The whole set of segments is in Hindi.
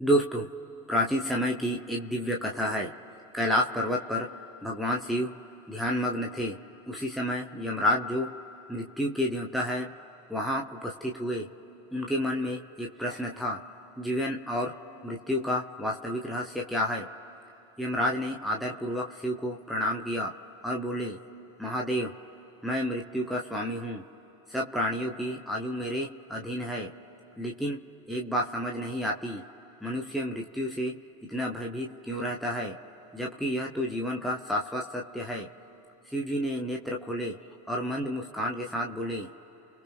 दोस्तों, प्राचीन समय की एक दिव्य कथा है। कैलाश पर्वत पर भगवान शिव ध्यानमग्न थे। उसी समय यमराज, जो मृत्यु के देवता है, वहां उपस्थित हुए। उनके मन में एक प्रश्न था, जीवन और मृत्यु का वास्तविक रहस्य क्या है। यमराज ने आदरपूर्वक शिव को प्रणाम किया और बोले, महादेव, मैं मृत्यु का स्वामी हूँ। सब प्राणियों की आयु मेरे अधीन है, लेकिन एक बात समझ नहीं आती, मनुष्य मृत्यु से इतना भयभीत क्यों रहता है, जबकि यह तो जीवन का शाश्वत सत्य है। शिव जी ने नेत्र खोले और मंद मुस्कान के साथ बोले,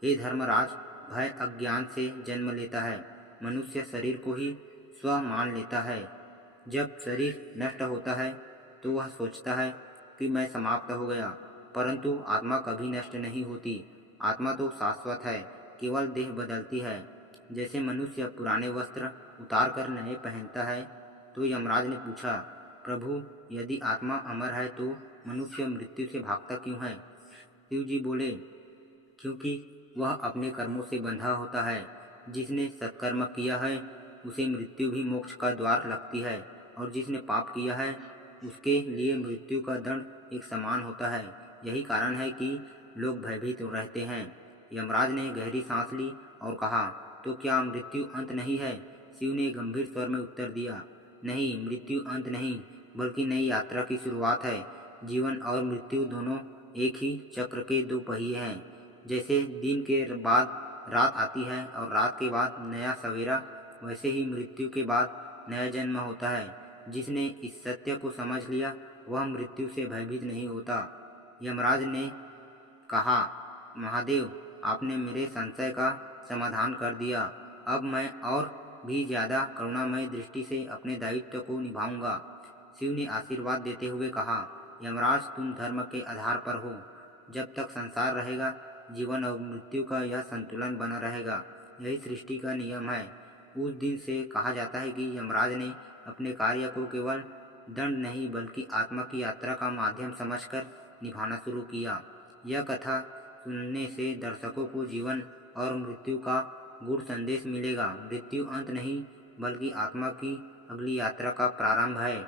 हे धर्मराज, भय अज्ञान से जन्म लेता है। मनुष्य शरीर को ही स्व मान लेता है। जब शरीर नष्ट होता है तो वह सोचता है कि मैं समाप्त हो गया, परंतु आत्मा कभी नष्ट नहीं होती। आत्मा तो शाश्वत है, केवल देह बदलती है। जैसे मनुष्य पुराने वस्त्र उतार कर नए पहनता है। तो यमराज ने पूछा, प्रभु, यदि आत्मा अमर है तो मनुष्य मृत्यु से भागता क्यों है। शिव जी बोले, क्योंकि वह अपने कर्मों से बंधा होता है। जिसने सत्कर्म किया है उसे मृत्यु भी मोक्ष का द्वार लगती है, और जिसने पाप किया है उसके लिए मृत्यु का दंड एक समान होता है। यही कारण है कि लोग भयभीत रहते हैं। यमराज ने गहरी सांस ली और कहा, तो क्या मृत्यु अंत नहीं है। शिव ने गंभीर स्वर में उत्तर दिया, नहीं, मृत्यु अंत नहीं, बल्कि नई यात्रा की शुरुआत है। जीवन और मृत्यु दोनों एक ही चक्र के दो पहिए हैं। जैसे दिन के बाद रात आती है और रात के बाद नया सवेरा, वैसे ही मृत्यु के बाद नया जन्म होता है। जिसने इस सत्य को समझ लिया वह मृत्यु से भयभीत नहीं होता। यमराज ने कहा, महादेव, आपने मेरे संशय का समाधान कर दिया। अब मैं और भी ज्यादा करुणामय दृष्टि से अपने दायित्व को निभाऊंगा। शिव ने आशीर्वाद देते हुए कहा, यमराज, तुम धर्म के आधार पर हो। जब तक संसार रहेगा, जीवन और मृत्यु का यह संतुलन बना रहेगा। यही सृष्टि का नियम है। उस दिन से कहा जाता है कि यमराज ने अपने कार्य को केवल दंड नहीं बल्कि आत्मा की यात्रा का माध्यम समझकर निभाना शुरू किया। यह कथा सुनने से दर्शकों को जीवन और मृत्यु का गूढ़ संदेश मिलेगा। मृत्यु अंत नहीं, बल्कि आत्मा की अगली यात्रा का प्रारंभ है।